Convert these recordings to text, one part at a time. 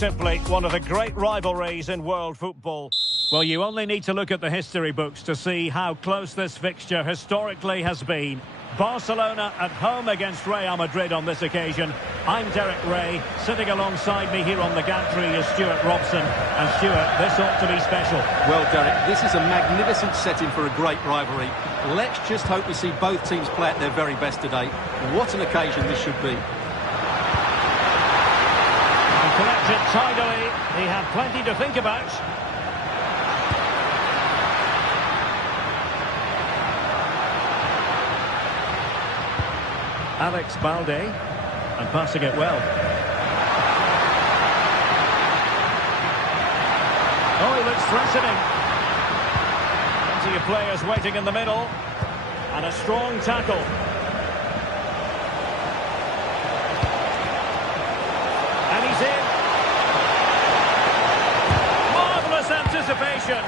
simply, one of the great rivalries in world football. Well, you only need to look at the history books to see how close this fixture historically has been. Barcelona at home against Real Madrid on this occasion. I'm Derek Ray. Sitting alongside me here on the gantry is Stuart Robson. And Stuart, this ought to be special. Well, Derek, this is a magnificent setting for a great rivalry. Let's just hope we see both teams play at their very best today. What an occasion this should be. And collected tidily. He had plenty to think about. Alex Balde, and passing it well. Oh, he looks threatening. Plenty of players waiting in the middle. And a strong tackle. And he's in. Marvellous anticipation.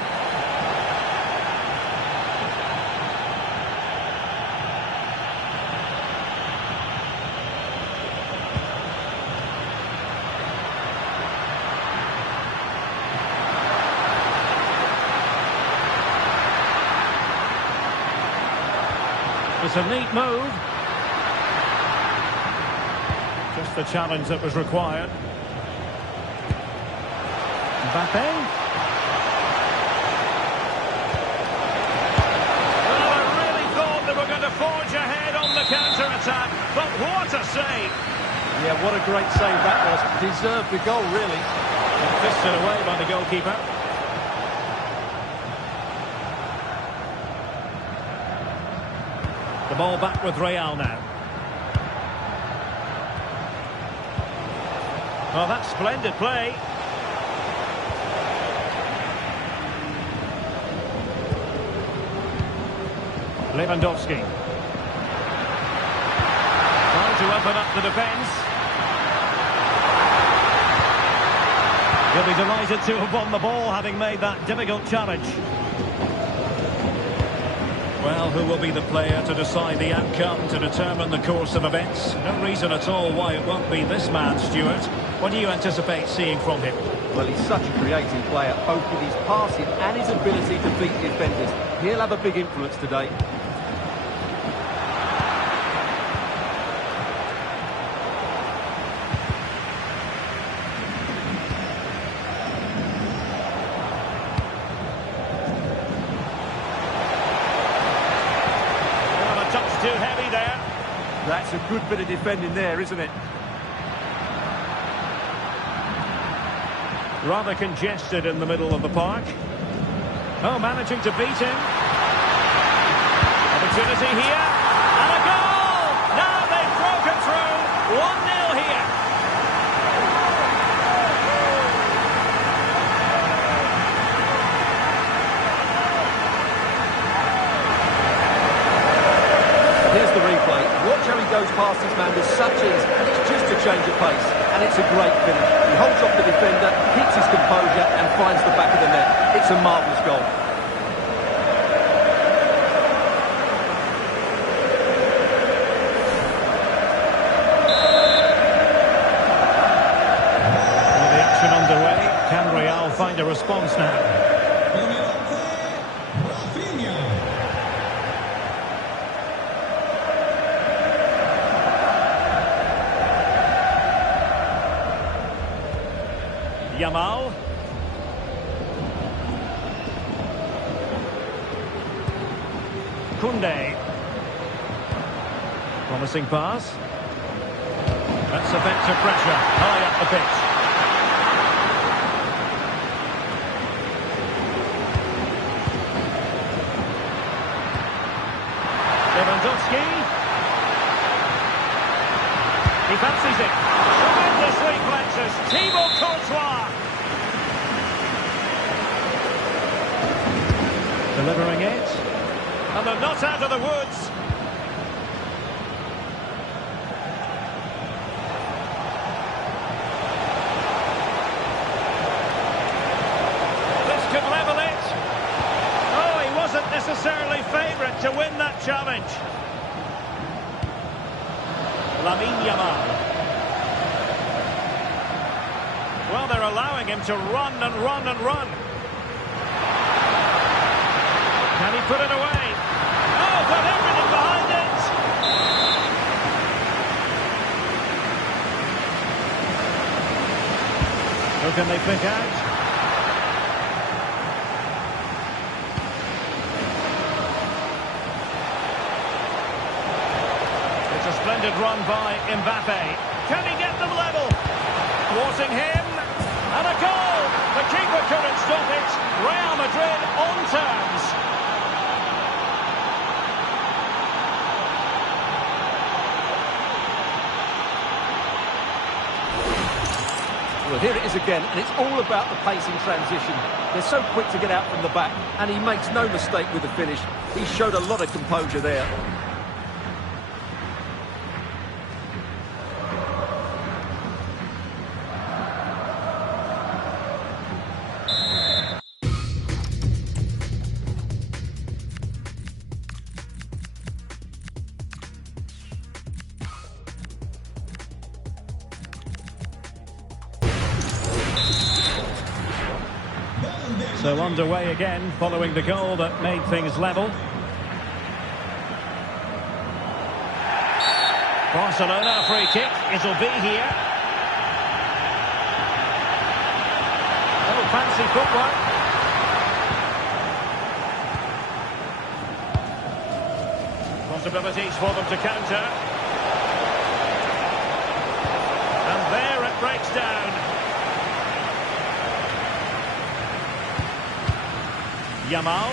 It's a neat move. Just the challenge that was required. Mbappe. Well, I really thought they were going to forge ahead on the counter-attack, but what a save! Yeah, what a great save that was. Deserved the goal, really. And fisted away by the goalkeeper. The ball back with Real now. Oh, that's splendid play. Lewandowski. Trying to open up the defence. He'll be delighted to have won the ball, having made that difficult challenge. Well, who will be the player to decide the outcome, to determine the course of events? No reason at all why it won't be this man, Stuart. What do you anticipate seeing from him? Well, he's such a creative player, both with his passing and his ability to beat defenders. He'll have a big influence today. Too heavy there. That's a good bit of defending there, isn't it? Rather congested in the middle of the park. Oh, managing to beat him. Opportunity here. And a goal! Now they've broken through. 1-0 here. Here's the replay. Watch how he goes past his man with such ease, and it's just a change of pace. And it's a great finish. He holds off the defender, keeps his composure, and finds the back of the net. It's a marvellous goal. Well, the action underway. Can Real find a response now? Yamal. Koundé. Promising pass. That's effective pressure high up the pitch. Lewandowski. He fancies it. Tremendous reflexes. Thibaut Courtois. Delivering it. And they're not out of the woods. This could level it. Oh, he wasn't necessarily favourite to win that challenge. Lamine Yamal. Well, they're they're allowing him to run and run and run. Can he put it away? Oh, got everything behind it! Who can they pick out? It's a splendid run by Mbappe. Can he get them level? Thwarting him. And a goal! The keeper couldn't stop it. Real Madrid on terms. Well, here it is again, and it's all about the pace in transition. They're so quick to get out from the back, and he makes no mistake with the finish. He showed a lot of composure there. So underway again, following the goal that made things level. Barcelona, a free kick. It'll be here. Oh, fancy footwork. Possibilities for them to counter. And there it breaks down. Yamal.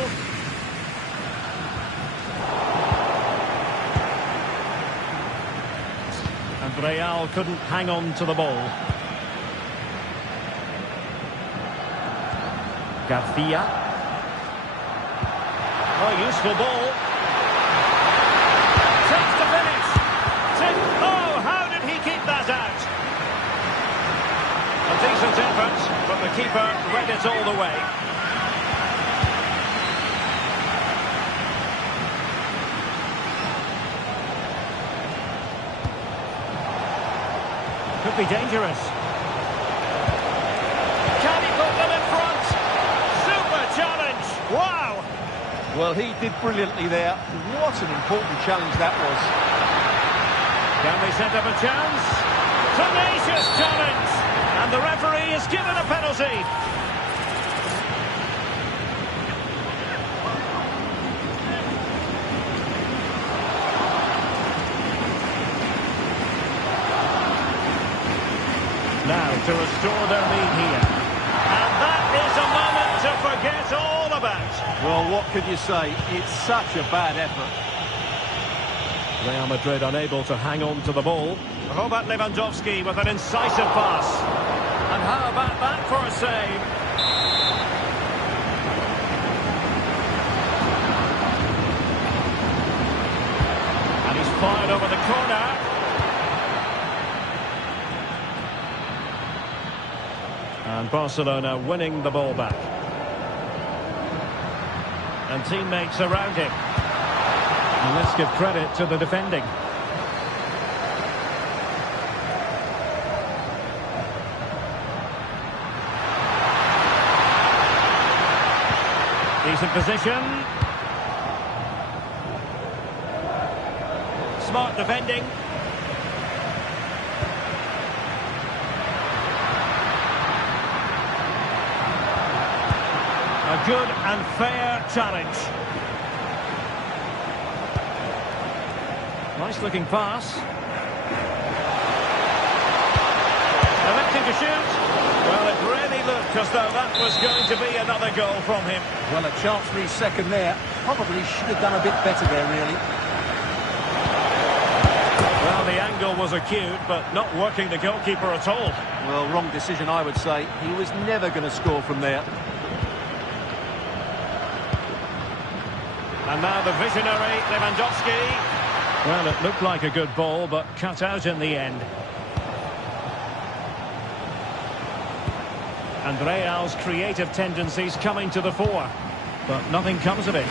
And Real couldn't hang on to the ball. Garcia. Oh, useful ball. Takes the finish. Oh, how did he keep that out? A decent effort, but the keeper read it all the way. Could be dangerous. Can he put them in front? Super challenge! Wow! Well, he did brilliantly there. What an important challenge that was. Can they set up a chance? Tenacious challenge! And the referee is given a penalty. Now to restore their lead here. And that is a moment to forget all about. Well, what could you say? It's such a bad effort. Real Madrid unable to hang on to the ball. How about Lewandowski with an incisive pass? And how about that for a save? And he's fired over the corner. And Barcelona winning the ball back. And teammates around him. And let's give credit to the defending. Decent position. Smart defending. A good and fair challenge. Nice looking pass. Electing to shoot. Well, it really looked as though that was going to be another goal from him. Well, a chance for his second there. Probably should have done a bit better there, really. Well, the angle was acute, but not working the goalkeeper at all. Well, wrong decision, I would say. He was never going to score from there. And now the visionary Lewandowski. Well, it looked like a good ball, but cut out in the end. And Real's creative tendencies coming to the fore. But nothing comes of it.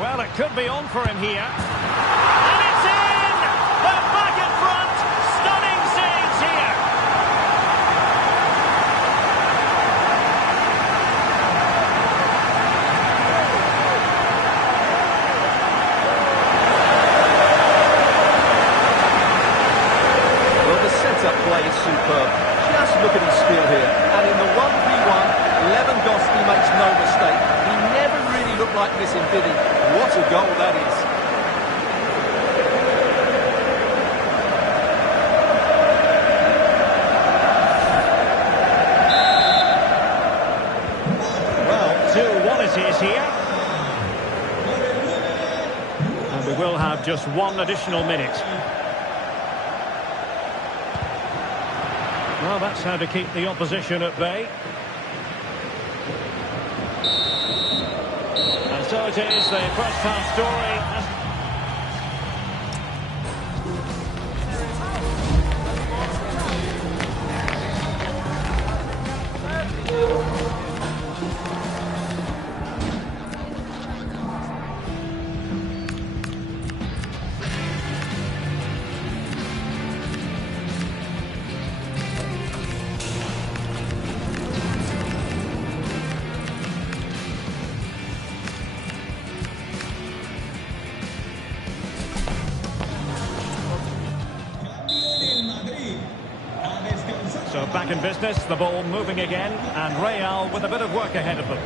Well, it could be on for him here. And it's in! They're back in front! Stunning scenes here! Well, the setup play is superb. Just look at his skill here. And in the 1v1, Lewandowski makes no mistake. He never really looked like missing, did he? What a goal that is. Well, 2-1 it is here. And we will have just one additional minute. Well, that's how to keep the opposition at bay. And so it is, the first half story. So back in business, the ball moving again, and Real with a bit of work ahead of them.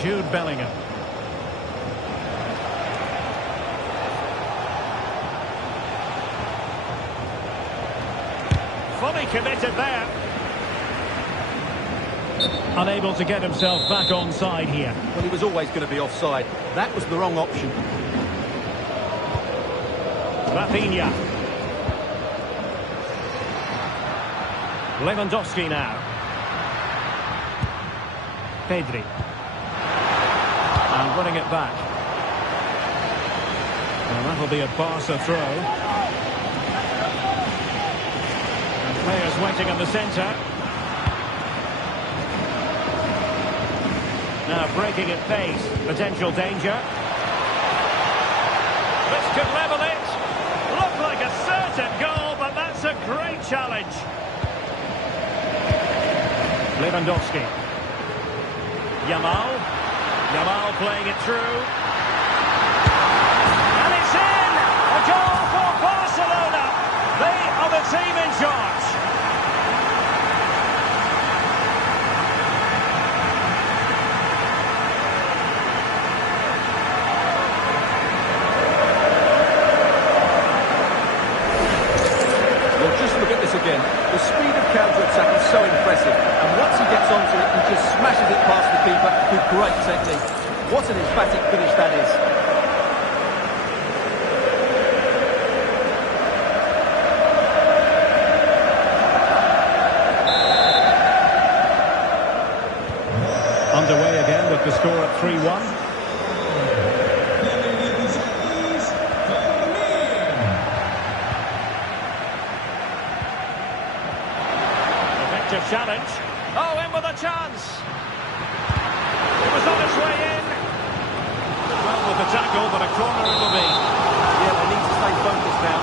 Jude Bellingham. Fully committed there. Unable to get himself back onside here. Well, he was always going to be offside. That was the wrong option. Rafinha. Lewandowski now. Pedri. And running it back. Well, that'll be a Barca throw. And players waiting in the centre. Now breaking at pace, potential danger. This could level it. Looked like a certain goal, but that's a great challenge. Lewandowski. Yamal. Yamal playing it through. And it's in! A goal for Barcelona. They are the team in charge. Again. The speed of counter-attack is so impressive, and once he gets onto it, he just smashes it past the keeper with great technique. What an emphatic finish that is. Underway again with the score at 3-1. Challenge. Oh, in with a chance. It was on its way in. Well, with the tackle, but a corner it will be. Yeah, they need to stay focused now.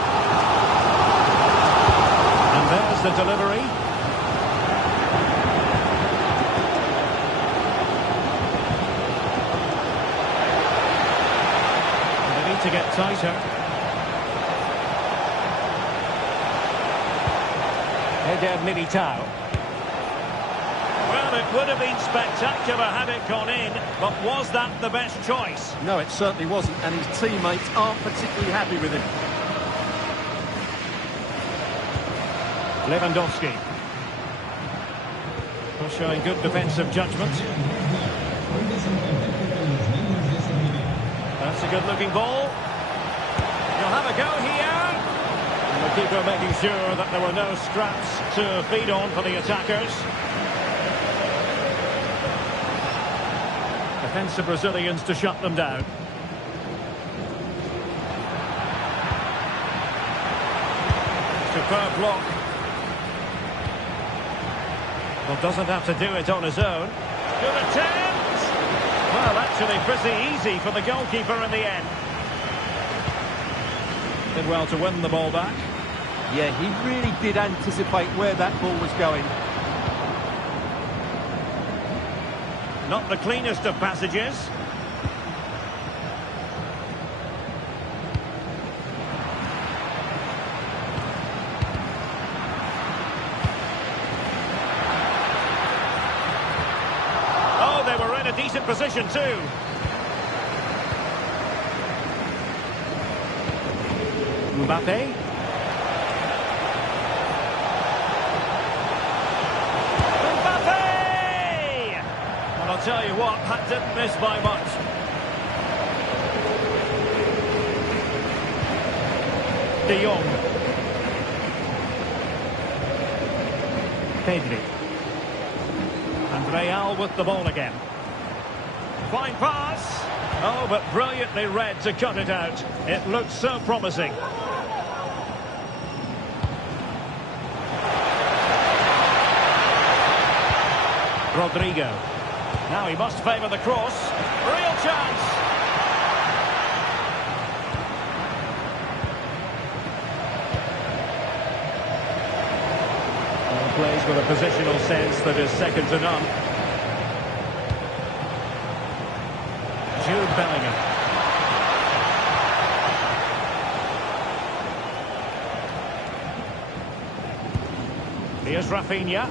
And there's the delivery. And they need to get tighter. Eder Militao. Well, it would have been spectacular had it gone in, but was that the best choice? No, it certainly wasn't, and his teammates aren't particularly happy with him. Lewandowski. Well, showing good defensive judgment. That's a good-looking ball. He'll have a go here. And the keeper making sure that there were no scraps to feed on for the attackers. Defensive Brazilians to shut them down. Superb block. Well, doesn't have to do it on his own. Good attempt! Well, actually pretty easy for the goalkeeper in the end. Did well to win the ball back. Yeah, he really did anticipate where that ball was going. Not the cleanest of passages. Oh, they were in a decent position too. Mbappe. I'll tell you what, that didn't miss by much. De Jong. Pedri. And Real with the ball again. Fine pass. Oh, but brilliantly read to cut it out. It looks so promising. Rodrigo. Now he must favour the cross. Real chance. Well, plays with a positional sense that is second to none. Jude Bellingham. Here's Rafinha.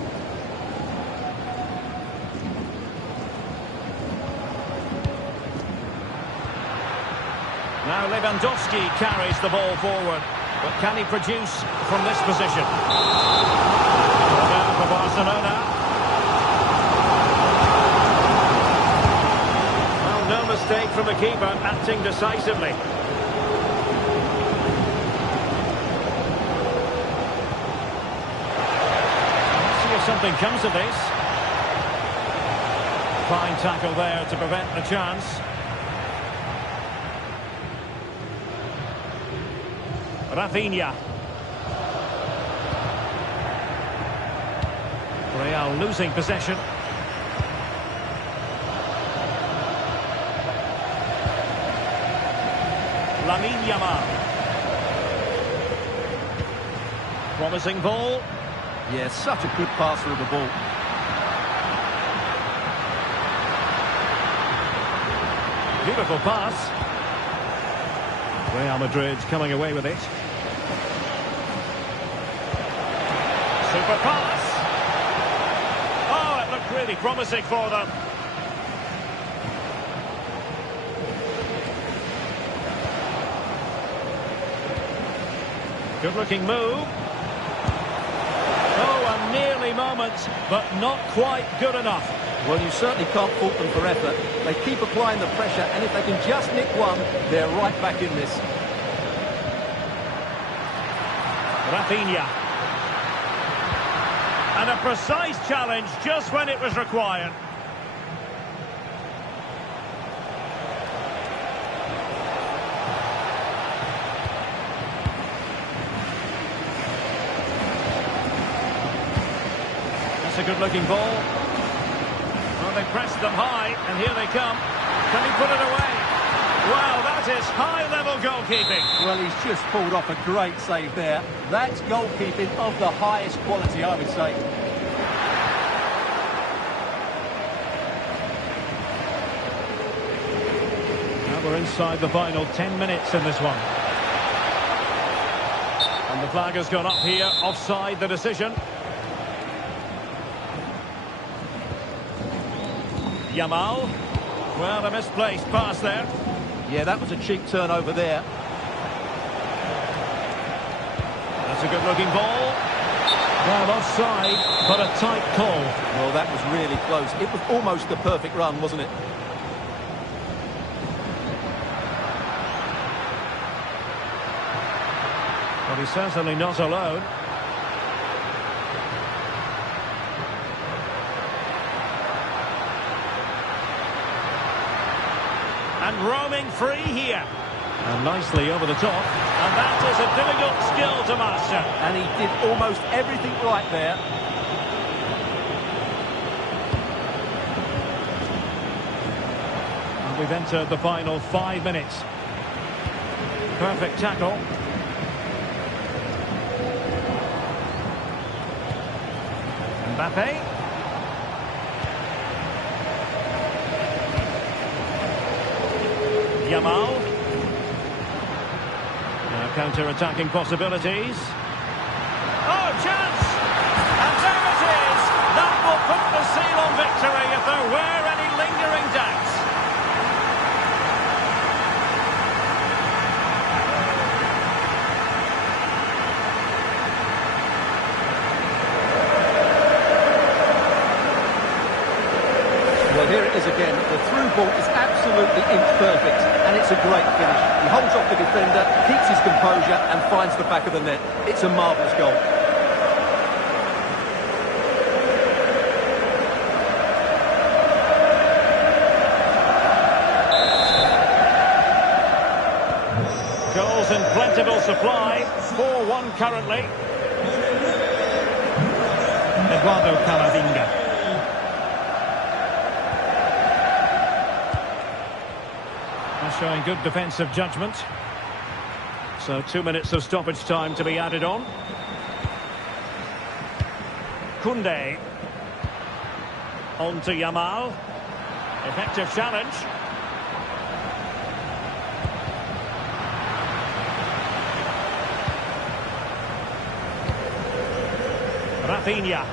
Now Lewandowski carries the ball forward. But can he produce from this position? Down for Barcelona. Well, no mistake from the keeper, acting decisively. Let's see if something comes of this. Fine tackle there to prevent the chance. Rafinha. Real losing possession. Lamine Yamal. Promising ball. Yeah, such a good passer of the ball. Beautiful pass. Real Madrid coming away with it. Super pass. Oh, it looked really promising for them. Good-looking move. Oh, a nearly moment, but not quite good enough. Well, you certainly can't fault them for effort. They keep applying the pressure, and if they can just nick one, they're right back in this. Rafinha. And a precise challenge just when it was required. That's a good-looking ball. Well, they pressed them high, and here they come. Can he put it away? Well, that is high-level goalkeeping. Well, he's just pulled off a great save there. That's goalkeeping of the highest quality, I would say. Now we're inside the final 10 minutes in this one. And the flag has gone up here, offside the decision. Yamal. Well, a misplaced pass there. Yeah, that was a cheap turnover there. That's a good-looking ball. Well, offside, but a tight call. Well, that was really close. It was almost the perfect run, wasn't it? Well, he's certainly not alone. And roaming free here. And nicely over the top. And that is a difficult skill to master. And he did almost everything right there. We've entered the final 5 minutes. Perfect tackle. Mbappe. Yamal. Now counter-attacking possibilities. Oh, chance! And there it is! That will put the seal on victory if there were any lingering doubts. Well, here it is again. The through ball is absolutely inch perfect, and it's a great finish. He holds off the defender, keeps his composure, and finds the back of the net. It's a marvellous goal. Goals in plentiful supply. 4-1 currently. Eduardo Camavinga. Showing good defensive judgment. So 2 minutes of stoppage time to be added on. Koundé. On to Yamal. Effective challenge. Rafinha.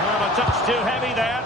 Well, a touch too heavy there.